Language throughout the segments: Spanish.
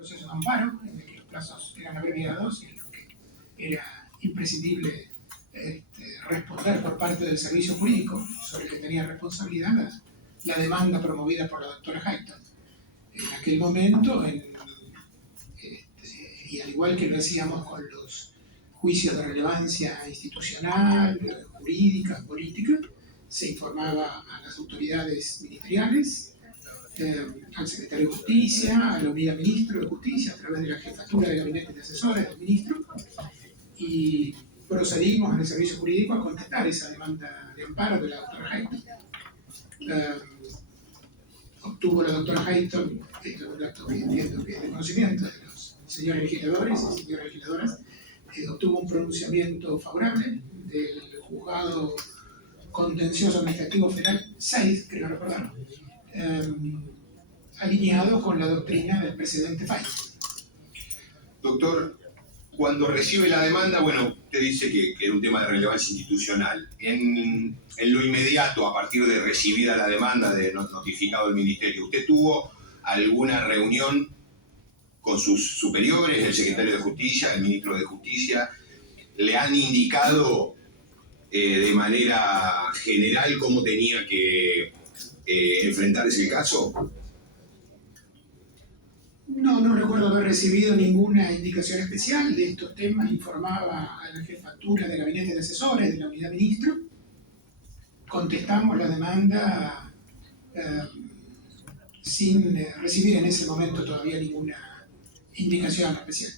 proceso de amparo, en el que los plazos eran abreviados y en los que era imprescindible responder por parte del servicio jurídico, sobre el que tenía responsabilidad, la demanda promovida por la doctora Hayton. En aquel momento, y al igual que lo hacíamos con los juicios de relevancia institucional, jurídica, política, se informaba a las autoridades ministeriales, al secretario de Justicia, a la unidad ministro de Justicia, a través de la jefatura de gabinete de asesores del ministro, y procedimos en el servicio jurídico a contestar esa demanda de amparo de la doctora Hayton. Obtuvo la doctora Hayton, esto es un dato que entiendo que es de conocimiento de los señores legisladores y señoras legisladoras, obtuvo un pronunciamiento favorable del juzgado contencioso administrativo federal 6, creo recordar, alineado con la doctrina del presidente Fay. Doctor, cuando recibe la demanda, bueno, usted dice que era un tema de relevancia institucional. En lo inmediato, a partir de recibida la demanda, de notificado el ministerio, ¿usted tuvo alguna reunión con sus superiores, el secretario de Justicia, el ministro de Justicia? ¿Le han indicado de manera general cómo tenía que enfrentar ese caso? No recuerdo haber recibido ninguna indicación especial de estos temas. Informaba a la jefatura de gabinete de asesores de la unidad ministro. Contestamos la demanda sin recibir en ese momento todavía ninguna indicación especial.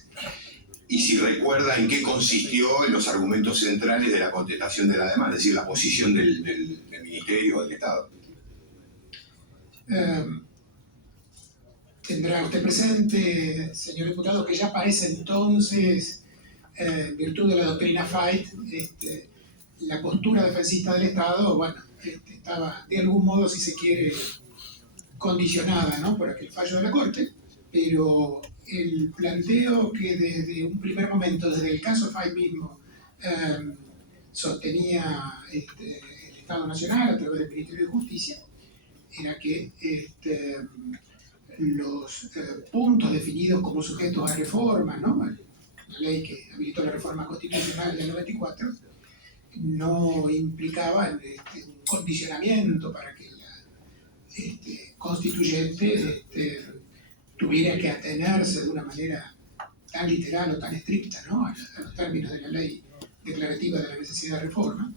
¿Y si recuerda en qué consistió en los argumentos centrales de la contestación de la demanda, es decir, la posición del Ministerio o del Estado? Tendrá usted presente, señor diputado, que ya para ese entonces, en virtud de la doctrina Fay, la postura defensista del Estado, bueno, estaba de algún modo, si se quiere, condicionada, ¿no?, por aquel fallo de la Corte, pero el planteo que desde un primer momento, desde el caso Fay mismo, sostenía el Estado Nacional a través del Ministerio de Justicia, era que los puntos definidos como sujetos a reforma, ¿no?, la ley que habilitó la reforma constitucional del 94, no implicaban un condicionamiento para que la constituyente tuviera que atenerse de una manera tan literal o tan estricta, ¿no?, a los términos de la ley declarativa de la necesidad de reforma.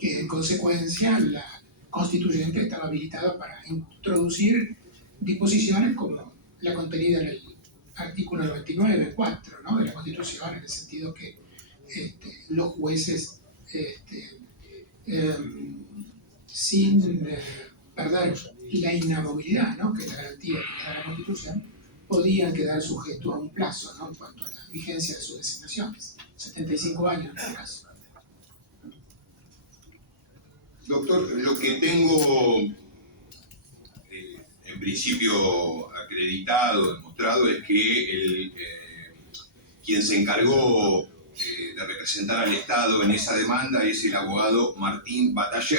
Que en consecuencia la constituyente estaba habilitada para introducir disposiciones como la contenida en el artículo 99.4, ¿no?, de la Constitución, en el sentido que los jueces, sin perder la inamovilidad, ¿no?, que es la garantía que da la Constitución, podían quedar sujetos a un plazo, ¿no?, en cuanto a la vigencia de sus designaciones, 75 años en este caso. Doctor, lo que tengo en principio acreditado, demostrado, es que quien se encargó de representar al Estado en esa demanda es el abogado Martín Bataller,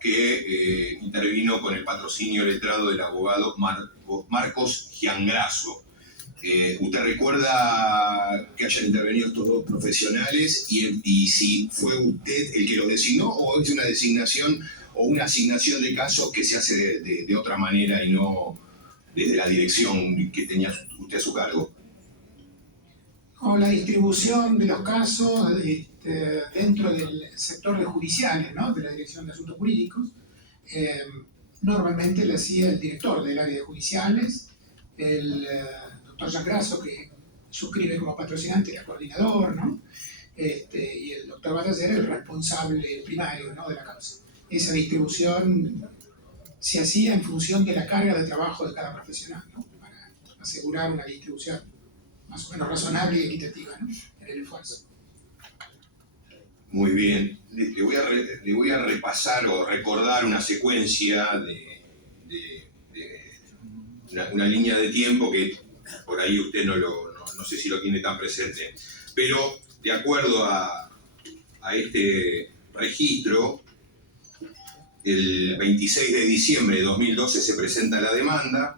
que intervino con el patrocinio letrado del abogado Marcos Giangrasso. ¿Usted recuerda que hayan intervenido estos dos profesionales y si fue usted el que los designó, o es una designación o una asignación de casos que se hace de otra manera y no desde la dirección que tenía usted a su cargo? O la distribución de los casos dentro del sector de judiciales, ¿no?, de la Dirección de Asuntos Jurídicos, normalmente lo hacía el director del área de judiciales, el doctor Giangrasso, que suscribe como patrocinante, era coordinador, ¿no?, y el doctor Bataller, el responsable primario, ¿no?, de la causa. Esa distribución se hacía en función de la carga de trabajo de cada profesional, ¿no?, para asegurar una distribución más o menos razonable y equitativa, ¿no?, en el esfuerzo. Muy bien. Le voy a repasar o recordar una secuencia una línea de tiempo que por ahí usted no sé si lo tiene tan presente. Pero de acuerdo a este registro, El 26 de diciembre de 2012 se presenta la demanda.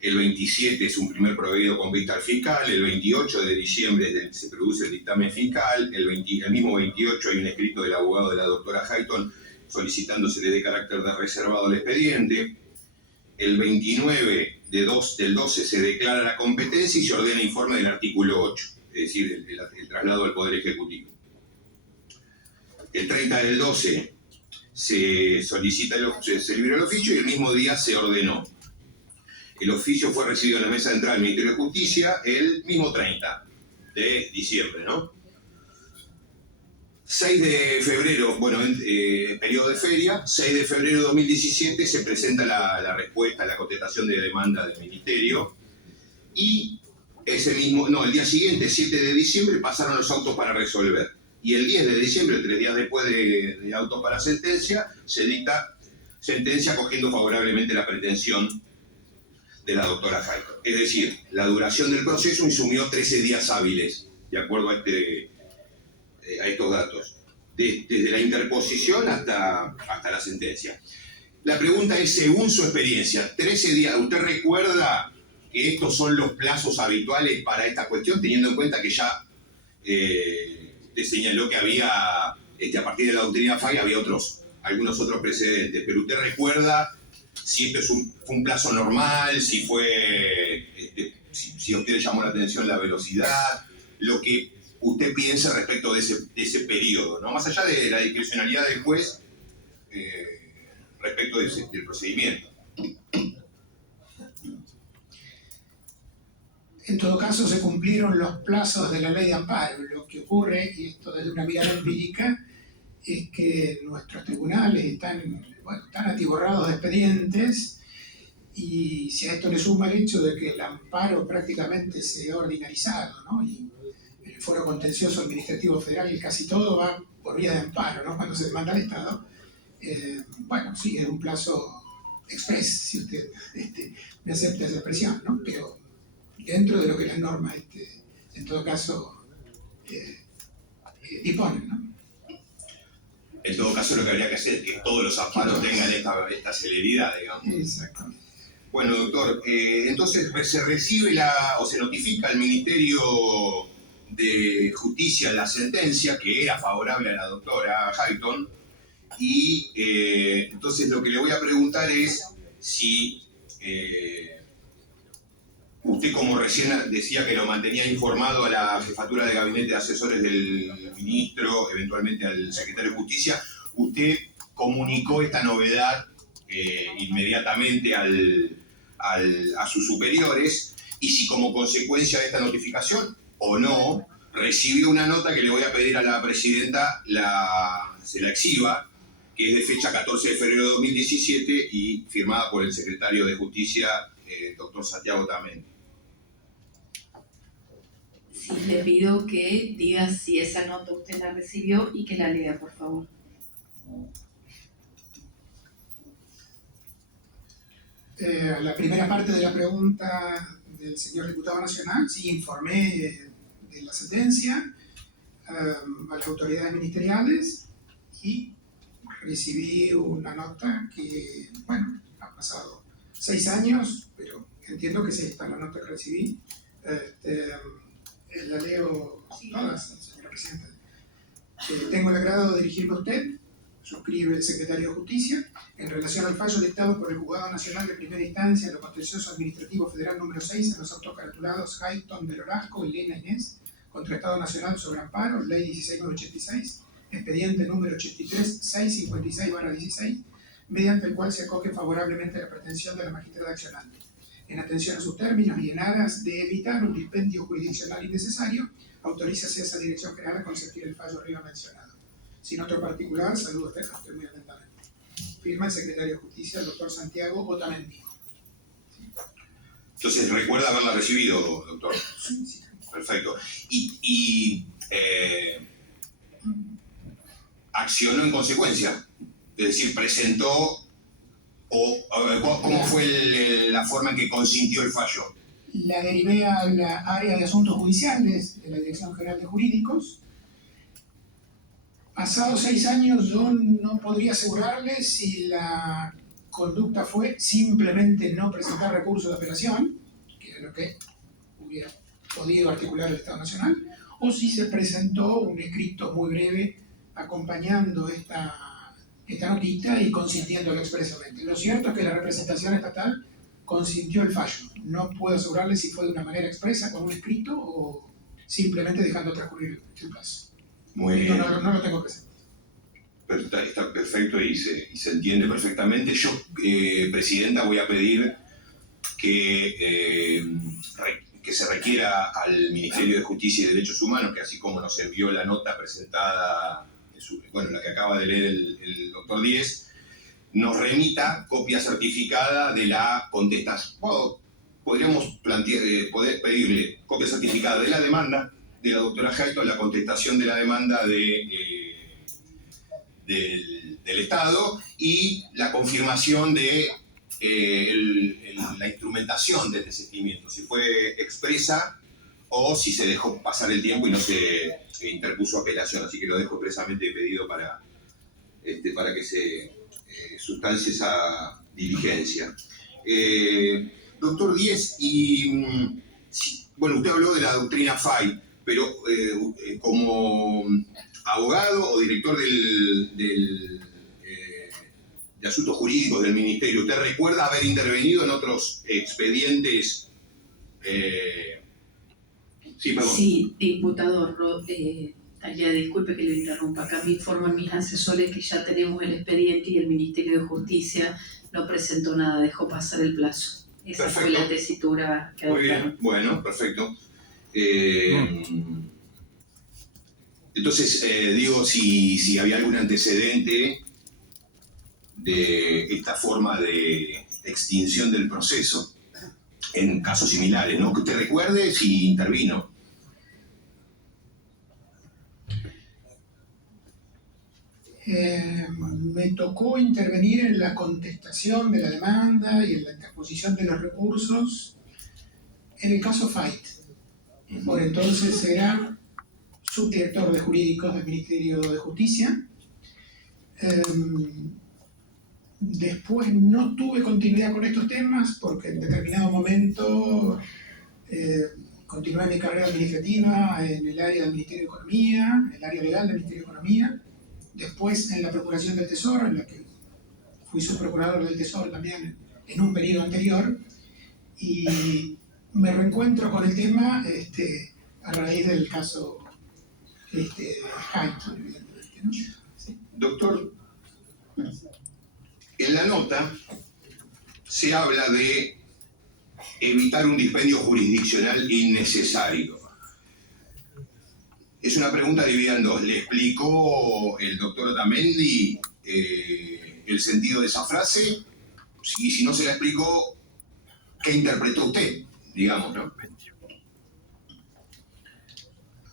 El 27 es un primer proveído con vista al fiscal. El 28 de diciembre se produce el dictamen fiscal. El mismo 28 hay un escrito del abogado de la doctora Hayton solicitando se le dé carácter de reservado al expediente. El 29 del 12 se declara la competencia y se ordena informe del artículo 8, es decir, el traslado al Poder Ejecutivo. El 30 del 12 se solicita, se liberó el oficio y el mismo día se ordenó. El oficio fue recibido en la mesa de entrada del Ministerio de Justicia el mismo 30 de diciembre, ¿no? 6 de febrero, periodo de feria, 6 de febrero de 2017 se presenta la respuesta a la contestación de demanda del Ministerio y el día siguiente, 7 de diciembre, pasaron los autos para resolver. Y el 10 de diciembre, 3 días después de autos para sentencia, se dicta sentencia acogiendo favorablemente la pretensión de la doctora Hayton. Es decir, la duración del proceso insumió 13 días hábiles, de acuerdo a estos datos, desde la interposición hasta la sentencia. La pregunta es, según su experiencia, 13 días, ¿usted recuerda que estos son los plazos habituales para esta cuestión, teniendo en cuenta que ya te señaló que había, a partir de la doctrina Fay, había algunos otros precedentes, pero usted recuerda si esto fue un plazo normal, si a usted le llamó la atención la velocidad, lo que usted piensa respecto de ese periodo, ¿no? Más allá de la discrecionalidad del juez respecto del procedimiento. En todo caso, se cumplieron los plazos de la ley de amparo. Lo que ocurre, y esto desde una mirada empírica, es que nuestros tribunales están atiborrados de expedientes, y si a esto le suma el hecho de que el amparo prácticamente se ha ordinarizado, ¿no? Y el foro contencioso administrativo federal, casi todo va por vía de amparo, ¿no? Cuando se demanda al Estado, sí, es un plazo express, si usted me acepta esa expresión, ¿no? Pero dentro de lo que las normas, en todo caso, disponen, ¿no? En todo caso, lo que habría que hacer es que todos los amparos tengan esta celeridad, digamos. Exacto. Bueno, doctor, entonces se recibe o se notifica al Ministerio de Justicia la sentencia que era favorable a la doctora Hayton, y entonces lo que le voy a preguntar es si usted, como recién decía que lo mantenía informado a la jefatura de gabinete de asesores del ministro, eventualmente al secretario de Justicia, ¿usted comunicó esta novedad inmediatamente a sus superiores? Y si como consecuencia de esta notificación o no, recibió una nota que le voy a pedir a la presidenta se la exhiba, que es de fecha 14 de febrero de 2017 y firmada por el secretario de Justicia, doctor Santiago Tamendi. Sí, le pido que diga si esa nota usted la recibió y que la lea, por favor. La primera parte de la pregunta del señor diputado nacional, sí, informé de la sentencia a las autoridades ministeriales y recibí una nota que, ha pasado 6 años, pero entiendo que sí está la nota que recibí. La leo toda, señora presidenta. Tengo el agrado de dirigirme a usted, suscribe el secretario de Justicia, en relación al fallo dictado por el Juzgado Nacional de Primera Instancia en lo contencioso administrativo federal número 6 en los autos caratulados Hayton del Orasco y Elena Inés contra Estado Nacional sobre amparo, ley 16986, expediente número 83656-16, mediante el cual se acoge favorablemente la pretensión de la magistrada accionante. En atención a sus términos y en aras de evitar un dispendio jurisdiccional innecesario, autorízase a esa Dirección General a consentir el fallo arriba mencionado. Sin otro particular, saludo a usted muy atentamente. Firma el secretario de Justicia, el doctor Santiago Otamendi. Entonces, ¿recuerda haberla recibido, doctor? Sí. Perfecto. Y accionó en consecuencia, es decir, presentó, ¿cómo fue la forma en que consintió el fallo? La derivé a la área de asuntos judiciales de la Dirección General de Jurídicos Pasados 6 años yo no podría asegurarle si la conducta fue simplemente no presentar recurso de apelación, que es lo que hubiera podido articular el Estado Nacional, o si se presentó un escrito muy breve acompañando esta notita y consintiéndolo expresamente. Lo cierto es que la representación estatal consintió el fallo. No puedo asegurarle si fue de una manera expresa, con un escrito, o simplemente dejando transcurrir el plazo. Muy bien. No lo tengo presente. Pero está perfecto y se entiende perfectamente. Yo, Presidenta, voy a pedir que se requiera al Ministerio de Justicia y Derechos Humanos, que así como nos envió la nota presentada, la que acaba de leer el doctor Díez, nos remita copia certificada de la contestación. Podríamos poder pedirle copia certificada de la demanda de la doctora Jaito, la contestación de la demanda del Estado y la confirmación de la instrumentación del desistimiento, si fue expresa o si se dejó pasar el tiempo y no se interpuso apelación. Así que lo dejo expresamente pedido para que se sustancie esa diligencia. Doctor Díez, usted habló de la doctrina FAI, pero como abogado o director de asuntos jurídicos del Ministerio, ¿usted recuerda haber intervenido en otros expedientes? Sí, perdón. Sí, diputado Talia, disculpe que lo interrumpa. Acá me informan mis asesores que ya tenemos el expediente y el Ministerio de Justicia no presentó nada, dejó pasar el plazo. Esa Perfecto. fue la tesitura que Muy adoptaron. bien, bueno, perfecto. Entonces, digo, si había algún antecedente de esta forma de extinción del proceso en casos similares, ¿no? Que usted recuerde si intervino. Me tocó intervenir en la contestación de la demanda y en la interposición de los recursos en el caso FAIT. Por entonces era subdirector de jurídicos del Ministerio de Justicia. Después no tuve continuidad con estos temas porque en determinado momento continué mi carrera administrativa en el área del Ministerio de Economía, en el área legal del Ministerio de Economía. Después en la Procuración del Tesoro, en la que fui subprocurador del Tesoro también en un periodo anterior, y me reencuentro con el tema a raíz del caso Haidt, evidentemente, ¿no? Sí. Doctor, en la nota se habla de evitar un dispendio jurisdiccional innecesario. Es una pregunta dividida en dos. ¿Le explicó el doctor Otamendi el sentido de esa frase? Y si no se la explicó, ¿qué interpretó usted? Digamos, ¿no?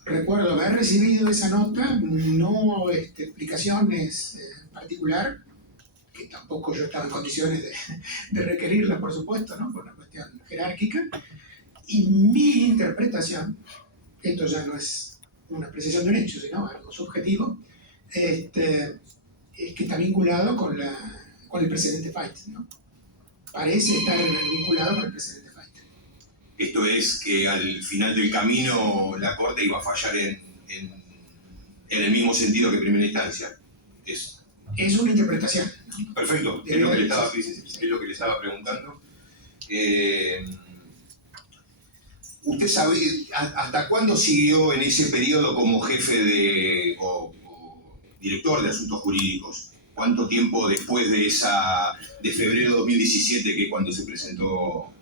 Recuerdo haber recibido esa nota, no explicaciones en particular, que tampoco yo estaba en condiciones de requerirlas, por supuesto, ¿no? Por una cuestión jerárquica. Y mi interpretación, esto ya no es una apreciación de un hecho, sino algo subjetivo, es que está vinculado con el precedente FAIT, ¿no? Parece estar vinculado con el precedente FAIT. Esto es que al final del camino la Corte iba a fallar en el mismo sentido que en primera instancia. Es una interpretación, ¿no? Perfecto, es lo que le estaba preguntando. ¿Usted sabe hasta cuándo siguió en ese periodo como jefe o director de asuntos jurídicos? ¿Cuánto tiempo después de febrero de 2017, que es cuando se presentó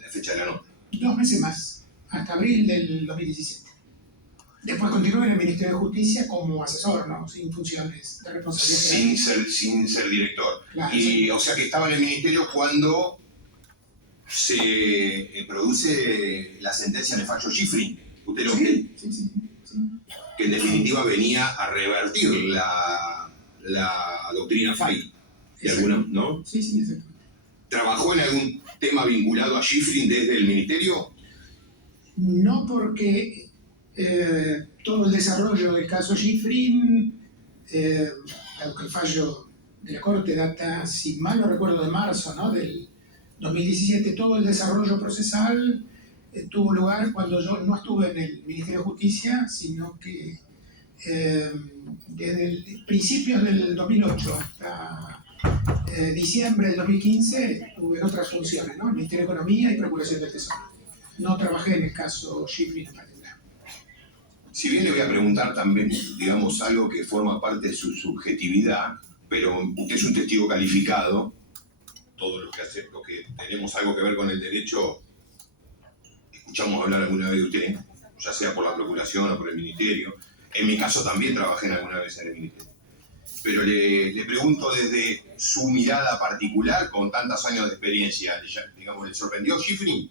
la fecha de la nota? 2 meses más, hasta abril del 2017. Después continué en el Ministerio de Justicia como asesor, ¿no? Sin funciones de responsabilidad. Sin ser director. Claro, O sea que estaba en el ministerio cuando se produce la sentencia en el fallo Schifrin. ¿Usted lo cree? Sí. Que en definitiva venía a revertir la doctrina FAI. ¿No? Sí, exacto. ¿Trabajó en algún tema vinculado a Schifrin desde el ministerio? No, porque todo el desarrollo del caso Schifrin, dado que el fallo de la Corte data, si mal no recuerdo, de marzo, ¿no?, del 2017, todo el desarrollo procesal tuvo lugar cuando yo no estuve en el Ministerio de Justicia, sino que desde principios del 2008 hasta diciembre del 2015 tuve otras funciones, ¿no?, el Ministerio de Economía y Procuración del Tesoro. No trabajé en el caso Schifrin en particular. Si bien le voy a preguntar también, digamos, algo que forma parte de su subjetividad, pero usted es un testigo calificado, todos los que tenemos algo que ver con el derecho, escuchamos hablar alguna vez de usted, ya sea por la Procuración o por el Ministerio. En mi caso también trabajé en alguna vez en el Ministerio. Pero le pregunto desde su mirada particular, con tantos años de experiencia, digamos, ¿le sorprendió Schifrin?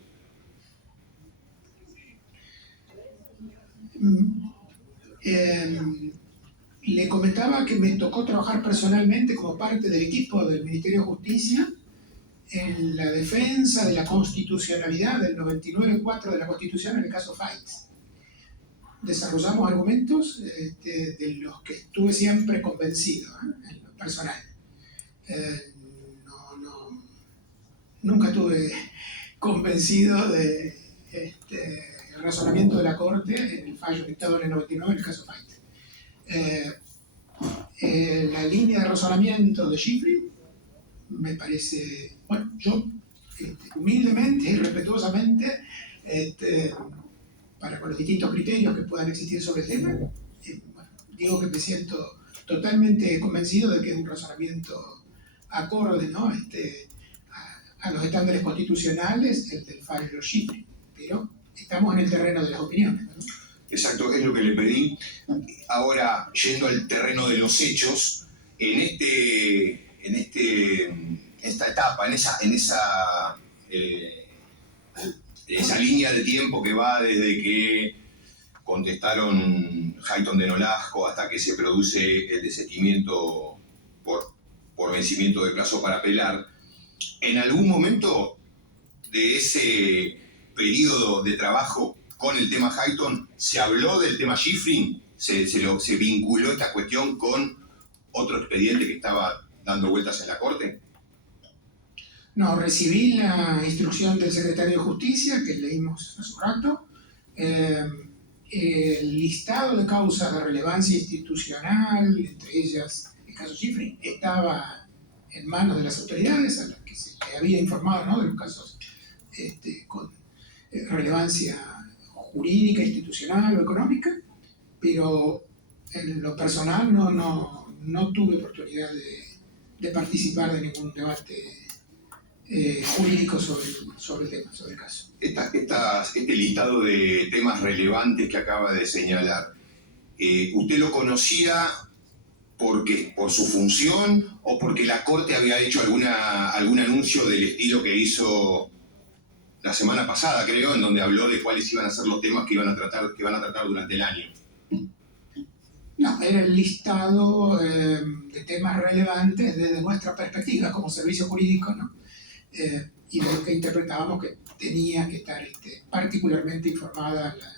Le comentaba que me tocó trabajar personalmente como parte del equipo del Ministerio de Justicia en la defensa de la constitucionalidad del 99.4 de la Constitución en el caso Fights. Desarrollamos argumentos de los que estuve siempre convencido, en lo personal. Nunca estuve convencido del razonamiento de la Corte en el fallo dictado en el 99 en el caso Fights. La línea de razonamiento de Schifrin me parece, bueno, yo humildemente y respetuosamente, para con los distintos criterios que puedan existir sobre el tema, bueno, digo que me siento totalmente convencido de que es un razonamiento acorde, ¿no?, a los estándares constitucionales, el del fallo Schifrin, pero estamos en el terreno de las opiniones, ¿no? Exacto, es lo que le pedí. Ahora, yendo al terreno de los hechos, en esta etapa, en esa línea de tiempo que va desde que contestaron Hayton de Nolasco hasta que se produce el desistimiento por vencimiento de plazo para apelar, en algún momento de ese periodo de trabajo con el tema Hayton, ¿se habló del tema Schifrin? ¿Se vinculó esta cuestión con otro expediente que estaba dando vueltas en la Corte? No, recibí la instrucción del secretario de Justicia, que leímos hace un rato. El listado de causas de relevancia institucional, entre ellas el caso Schifrin, estaba en manos de las autoridades a las que se le había informado, ¿no?, de los casos con relevancia jurídica, institucional o económica, pero en lo personal no tuve oportunidad de participar de ningún debate jurídico sobre el tema, sobre el caso. Este listado de temas relevantes que acaba de señalar, ¿usted lo conocía por su función o porque la Corte había hecho algún anuncio del estilo que hizo la semana pasada, creo, en donde habló de cuáles iban a ser los temas que van a tratar durante el año? No, era el listado de temas relevantes desde nuestra perspectiva como servicio jurídico, ¿no? Y de lo que interpretábamos que tenía que estar particularmente informada la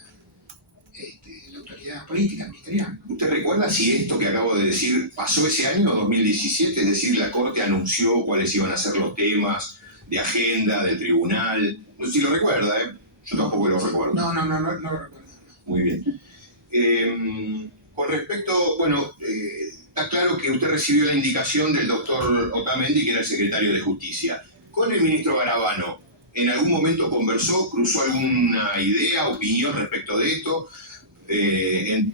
autoridad política ministerial. ¿Usted recuerda si esto que acabo de decir pasó ese año, 2017? Es decir, la Corte anunció cuáles iban a ser los temas de agenda del tribunal. No sé si lo recuerda, ¿eh? Yo tampoco lo recuerdo. No lo recuerdo. Muy bien. Con respecto, bueno, está claro que usted recibió la indicación del doctor Otamendi, que era el secretario de Justicia. Con el ministro Garabano, ¿en algún momento conversó, cruzó alguna idea, opinión respecto de esto,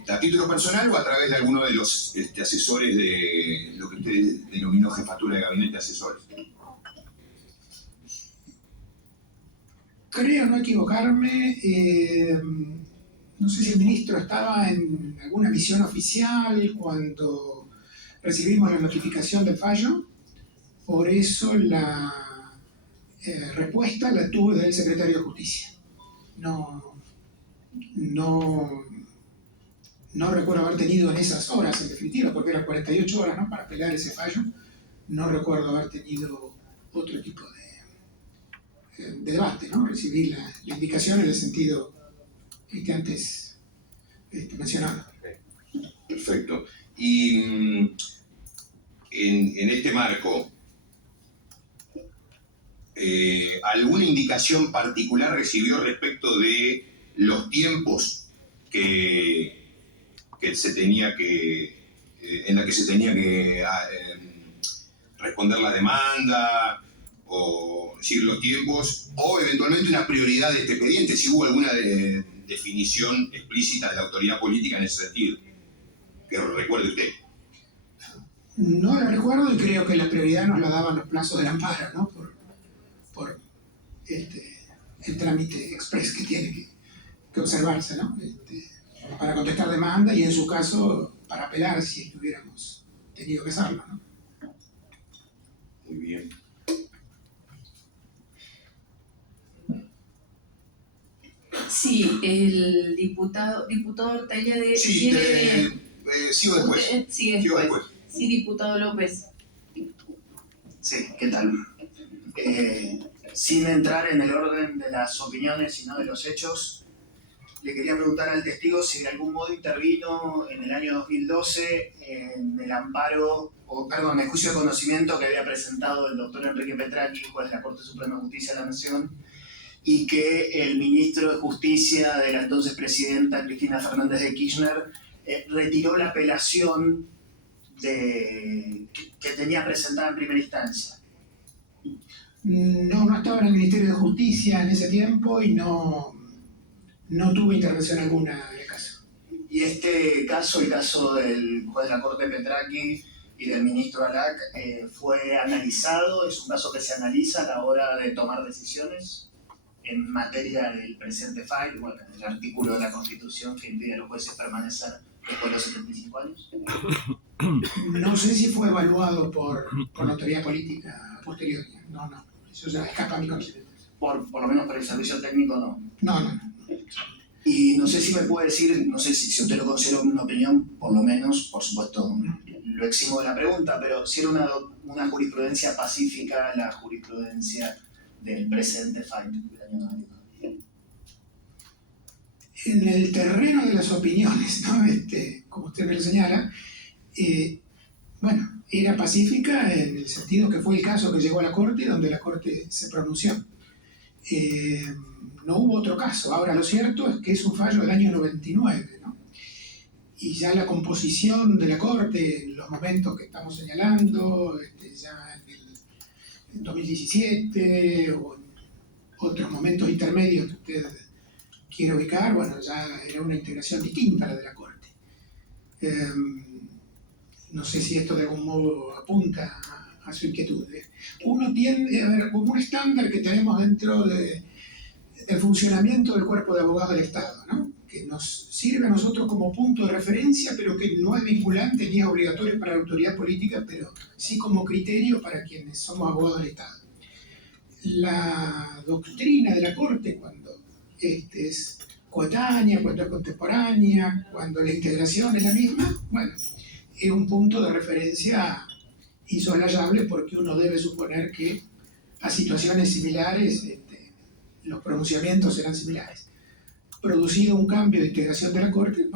a título personal o a través de alguno de los asesores de lo que usted denominó jefatura de gabinete de asesores? Creo no equivocarme, no sé si el ministro estaba en alguna misión oficial cuando recibimos la notificación del fallo, por eso la respuesta la tuve del secretario de Justicia. No recuerdo haber tenido en esas horas, en definitiva, porque eran 48 horas, ¿no?, para apelar ese fallo. No recuerdo haber tenido otro tipo de debate, ¿no? Recibí la indicación en el sentido que antes mencionado. Perfecto. Y en este marco, ¿alguna indicación particular recibió respecto de los tiempos que se tenía que, en la que se tenía que responder la demanda, o decir los tiempos, o eventualmente una prioridad de este expediente, si hubo alguna definición explícita de la autoridad política en ese sentido, que recuerde usted? No lo recuerdo y creo que la prioridad nos la daban los plazos del amparo, ¿no? Por el trámite express que tiene que observarse, ¿no? Para contestar demanda y en su caso para apelar si es que hubiéramos tenido que hacerlo, ¿no? Muy bien. Sí, el diputado Ortega de... Sí, sigo después. Sigue después. Sí, diputado López. Sí, ¿qué tal? Sin entrar en el orden de las opiniones, sino de los hechos, le quería preguntar al testigo si de algún modo intervino en el año 2012 en el amparo, el juicio de conocimiento que había presentado el doctor Enrique Petracchi, juez de la Corte Suprema de Justicia de la Nación, y que el ministro de Justicia de la entonces presidenta Cristina Fernández de Kirchner retiró la apelación que tenía presentada en primera instancia. No estaba en el Ministerio de Justicia en ese tiempo y no tuve intervención alguna en el caso. Y este caso, el caso del juez de la Corte Petracchi y del ministro Alac, ¿fue analizado? ¿Es un caso que se analiza a la hora de tomar decisiones en materia del presente fallo, bueno, el artículo de la Constitución que impide a los jueces permanecer después de los 75 años? No sé si fue evaluado por la autoridad política posterior. No. Eso ya escapa a mi conocimiento. Por lo menos por el servicio técnico, no. No. Y no sé si me puede decir, no sé si usted lo considera una opinión, por lo menos, por supuesto, lo eximo de la pregunta, pero si era una jurisprudencia pacífica la jurisprudencia del presente fallo del año 92. En el terreno de las opiniones, ¿no? Como usted me lo señala, era pacífica en el sentido que fue el caso que llegó a la Corte, donde la Corte se pronunció. No hubo otro caso. Ahora, lo cierto es que es un fallo del año 99, ¿no? Y ya la composición de la Corte, en los momentos que estamos señalando, ya en 2017 o en otros momentos intermedios que usted quiere ubicar, ya era una integración distinta a la de la Corte. No sé si esto de algún modo apunta a su inquietud. Uno tiende a ver como un estándar que tenemos dentro del funcionamiento del cuerpo de abogados del Estado, ¿no? Que nos sirve a nosotros como punto de referencia, pero que no es vinculante ni es obligatorio para la autoridad política, pero sí como criterio para quienes somos abogados del Estado. La doctrina de la Corte, cuando es coetánea, cuando es contemporánea, cuando la integración es la misma, es un punto de referencia insoslayable, porque uno debe suponer que a situaciones similares los pronunciamientos serán similares. Producido un cambio de integración de la Corte,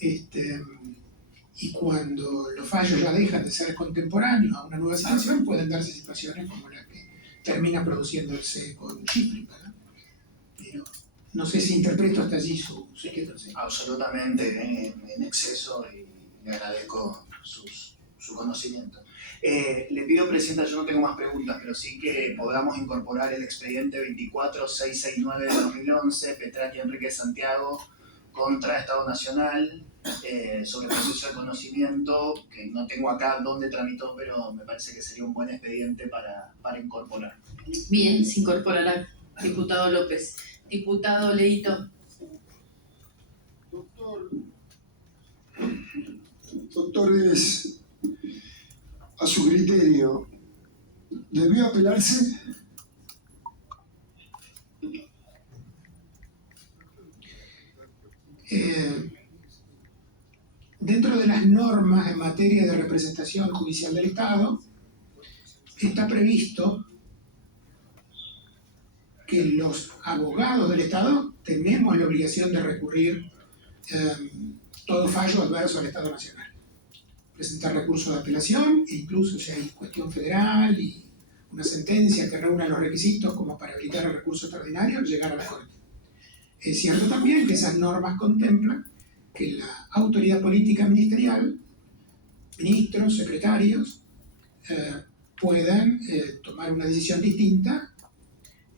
y cuando los fallos ya dejan de ser contemporáneos a una nueva situación, pueden darse situaciones como la que termina produciéndose con Schifrin, ¿verdad? Pero no sé si interpreto hasta allí su inquietud. Absolutamente en exceso, y le agradezco su conocimiento. Le pido, Presidenta, yo no tengo más preguntas, pero sí que podamos incorporar el expediente 24669 de 2011, Petracchi Enrique Santiago contra Estado Nacional, sobre proceso de conocimiento, que no tengo acá dónde tramitó, pero me parece que sería un buen expediente para incorporar. Bien, se incorporará. Diputado López. Diputado Leito. Doctores, a su criterio, ¿debió apelarse? Dentro de las normas en materia de representación judicial del Estado, está previsto que los abogados del Estado tenemos la obligación de recurrir todo fallo adverso al Estado Nacional. Presentar recurso de apelación e incluso si hay cuestión federal y una sentencia que reúna los requisitos como para habilitar el recurso extraordinario, llegar a la Corte. Es cierto también que esas normas contemplan que la autoridad política ministerial, ministros, secretarios, puedan tomar una decisión distinta.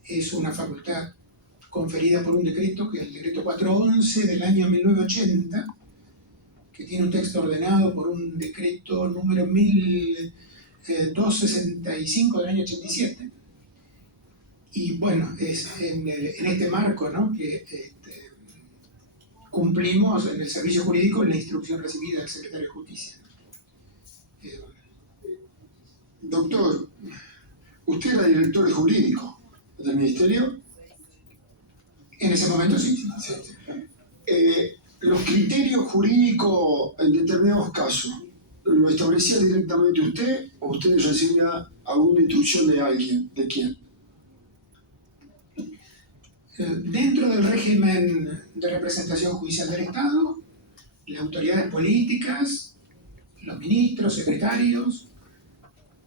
Es una facultad conferida por un decreto, que es el decreto 411 del año 1980, que tiene un texto ordenado por un decreto número 1265 del año 87. Y bueno, es en este marco, ¿no?, que cumplimos en el servicio jurídico en la instrucción recibida del secretario de Justicia. Doctor, usted era director jurídico del Ministerio. En ese momento sí. Los criterios jurídicos en determinados casos, ¿lo establecía directamente usted o usted recibía alguna instrucción de alguien? ¿De quién? Dentro del régimen de representación judicial del Estado, las autoridades políticas, los ministros, secretarios,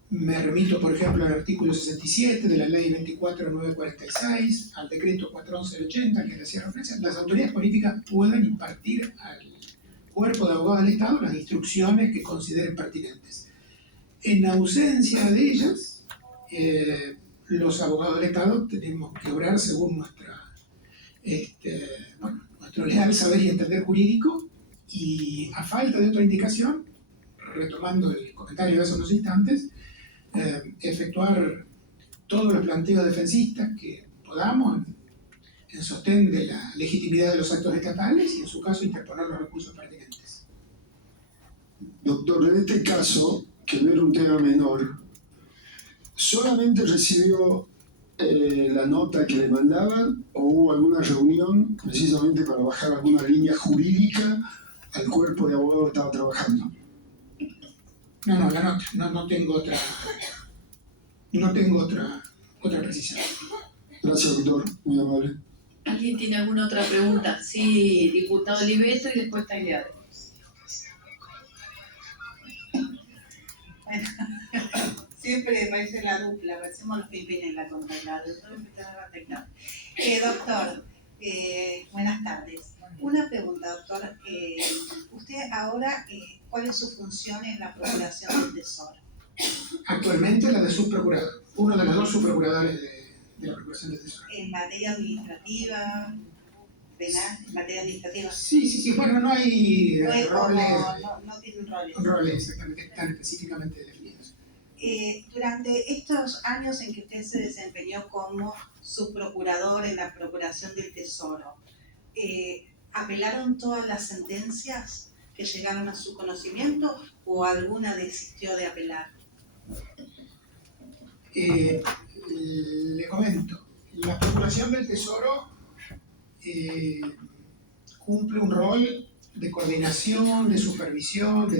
me remito, por ejemplo, al artículo 67 de la ley 24946, al decreto 411 del 80, que le hacía referencia, las autoridades políticas pueden impartir al cuerpo de abogados del Estado las instrucciones que consideren pertinentes. En ausencia de ellas, los abogados del Estado tenemos que obrar según nuestro leal saber y entender jurídico, y a falta de otra indicación, retomando el comentario de hace unos instantes, efectuar todos los planteos defensistas que podamos en sostén de la legitimidad de los actos estatales y en su caso interponer los recursos pertinentes. Doctor, en este caso, que no era un tema menor, ¿solamente recibió la nota que le mandaban o hubo alguna reunión precisamente para bajar alguna línea jurídica al cuerpo de abogados que estaba trabajando? No, la nota, no tengo otra precisión. Gracias, doctor, muy amable. ¿Alguien tiene alguna otra pregunta? Sí, diputado Oliveto y después Tagliare. Bueno, siempre parece la dupla, parecemos los pipines en la contabilidad. Doctor, buenas tardes. Una pregunta, doctor. Usted ahora, ¿cuál es su función en la Procuración del Tesoro? Actualmente la de subprocurador, uno de los dos subprocuradores de la Procuración del Tesoro. ¿En materia administrativa, penal, en materia administrativa? Sí, bueno, no hay No es roles, no tienen roles. roles exactamente, tan específicamente definidos. Durante estos años en que usted se desempeñó como subprocurador en la Procuración del Tesoro, ¿apelaron todas las sentencias que llegaron a su conocimiento o alguna desistió de apelar? Le comento, la Procuración del Tesoro cumple un rol de coordinación, de supervisión, de